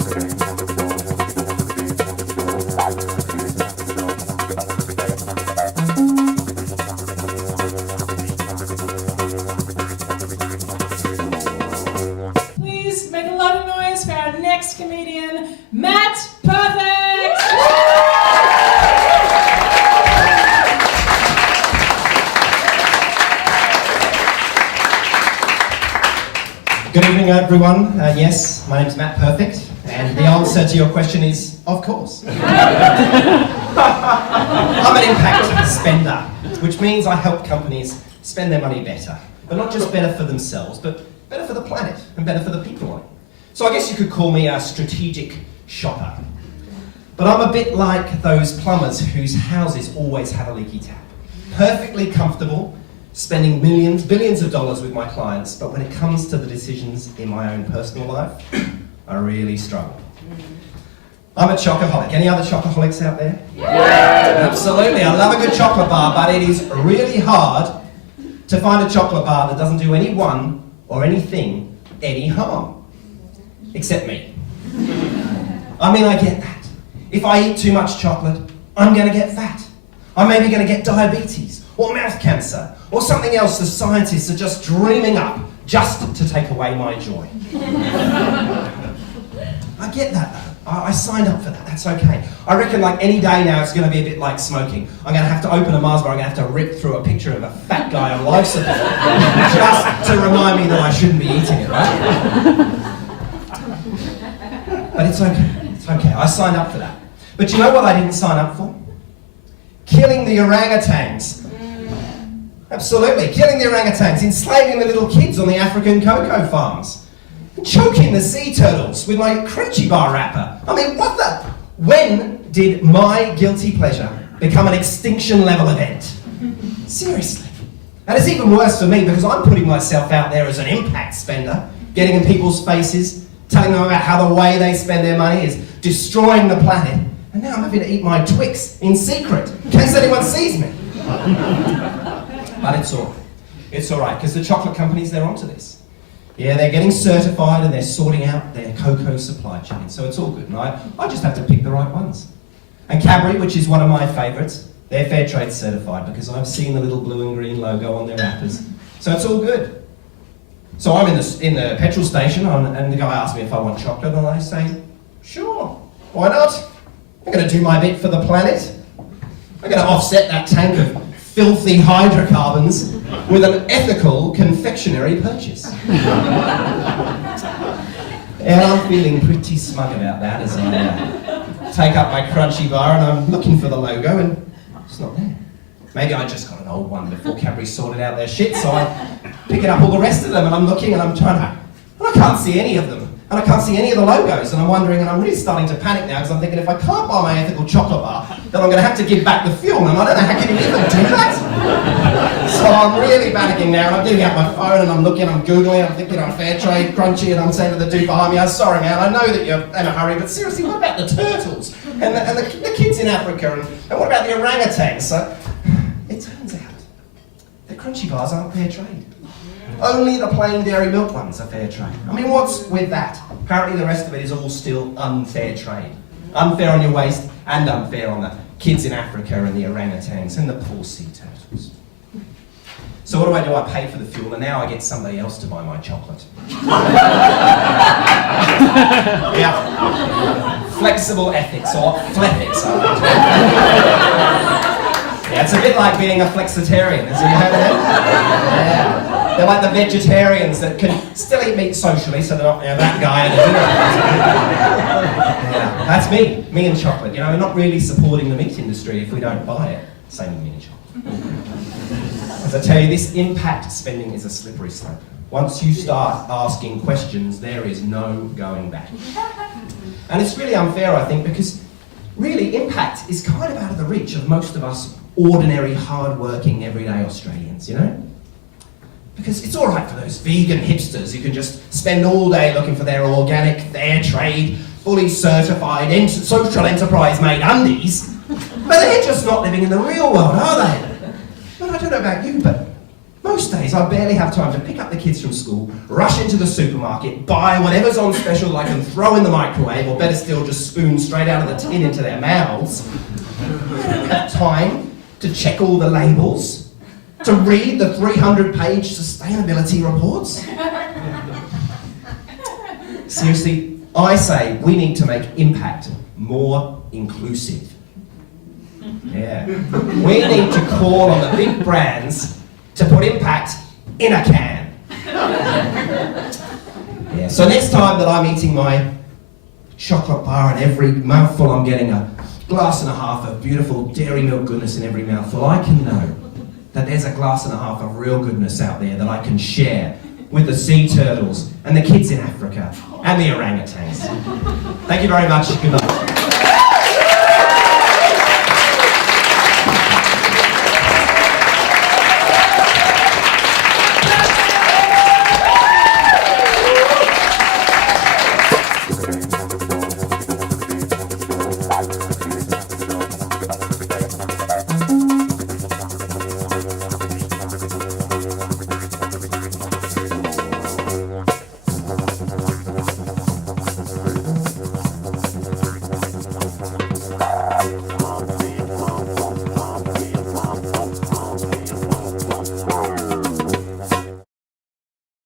Please make a lot of noise for our next comedian, Matt Perfect! Good evening, everyone. Yes, my name's Matt Perfect, and the answer to your question is, of course. I'm an impact spender, which means I help companies spend their money better. But not just better for themselves, but better for the planet and better for the people on it. So I guess you could call me a strategic shopper. But I'm a bit like those plumbers whose houses always have a leaky tap. Perfectly comfortable, spending millions, billions of dollars with my clients, but when it comes to the decisions in my own personal life, I really struggle. I'm a chocoholic. Any other chocoholics out there? Yeah. Absolutely. I love a good chocolate bar, but it is really hard to find a chocolate bar that doesn't do anyone or anything any harm. Except me. I mean, I get that. If I eat too much chocolate, I'm going to get fat. I'm maybe going to get diabetes, or mouth cancer, or something else the scientists are just dreaming up just to take away my joy. I get that though. I signed up for that, that's okay. I reckon like any day now it's going to be a bit like smoking. I'm going to have to open a Mars bar, I'm going to have to rip through a picture of a fat guy on life support just to remind me that I shouldn't be eating it, right? But it's okay, I signed up for that. But you know what I didn't sign up for? Killing the orangutans. Absolutely, killing the orangutans, enslaving the little kids on the African cocoa farms, and choking the sea turtles with my crunchy bar wrapper. I mean, what the? When did my guilty pleasure become an extinction level event? Seriously. And it's even worse for me because I'm putting myself out there as an impact spender, getting in people's faces, telling them about how the way they spend their money is destroying the planet. And now I'm having to eat my Twix in secret, in case anyone sees me. But it's all right. It's all right, because the chocolate companies, they're onto this. Yeah, they're getting certified and they're sorting out their cocoa supply chain, so it's all good. And I just have to pick the right ones. And Cadbury, which is one of my favourites, they're fair trade certified because I've seen the little blue and green logo on their wrappers. So it's all good. So I'm in the petrol station and the guy asks me if I want chocolate and I say, sure, why not? I'm going to do my bit for the planet. I'm going to offset that tank of filthy hydrocarbons with an ethical confectionery purchase. And I'm feeling pretty smug about that as I take up my crunchy bar and I'm looking for the logo and it's not there. Maybe I just got an old one before Cadbury sorted out their shit, so I pick it up all the rest of them and I'm looking and I'm trying to, and I can't see any of them. And I can't see any of the logos, and I'm wondering, and I'm really starting to panic now because I'm thinking if I can't buy my ethical chocolate bar, then I'm going to have to give back the fuel, and I don't know how can you even do that. So I'm really panicking now, and I'm getting out my phone, and I'm looking, I'm Googling, I'm thinking I'm fair trade, crunchy, and I'm saying to the dude behind me, I'm sorry man, I know that you're in a hurry, but seriously, what about the turtles? And the kids in Africa, and what about the orangutans? So it turns out the crunchy bars aren't fair trade. Only the plain dairy milk ones are fair trade. I mean, what's with that? Apparently the rest of it is all still unfair trade. Unfair on your waist and unfair on the kids in Africa and the orangutans and the poor sea turtles. So what do? I pay for the fuel and now I get somebody else to buy my chocolate. Yeah. Flexible ethics or fletics. Yeah, it's a bit like being a flexitarian. Have you heard of that? Yeah. They're like the vegetarians that can still eat meat socially, so they're not that guy at a dinner. Yeah, that's me and chocolate. You know, we're not really supporting the meat industry if we don't buy it. Same with me and chocolate. As I tell you, this impact spending is a slippery slope. Once you start asking questions, there is no going back. And it's really unfair, I think, because really impact is kind of out of the reach of most of us ordinary, hard-working, everyday Australians, you know? Because it's all right for those vegan hipsters who can just spend all day looking for their organic, fair trade, fully certified, social enterprise-made undies, but they're just not living in the real world, are they? Well, I don't know about you, but most days days, I barely have time to pick up the kids from school, rush into the supermarket, buy whatever's on special I can throw in the microwave, or better still, just spoon straight out of the tin into their mouths. I don't have time to check all the labels, to read the 300-page sustainability reports. Seriously, I say we need to make impact more inclusive. Yeah. We need to call on the big brands to put impact in a can. Yeah. So next time that I'm eating my chocolate bar and every mouthful I'm getting a glass and a half of beautiful dairy milk goodness in every mouthful, I can know that there's a glass and a half of real goodness out there that I can share with the sea turtles and the kids in Africa and the orangutans. Thank you very much. Good night.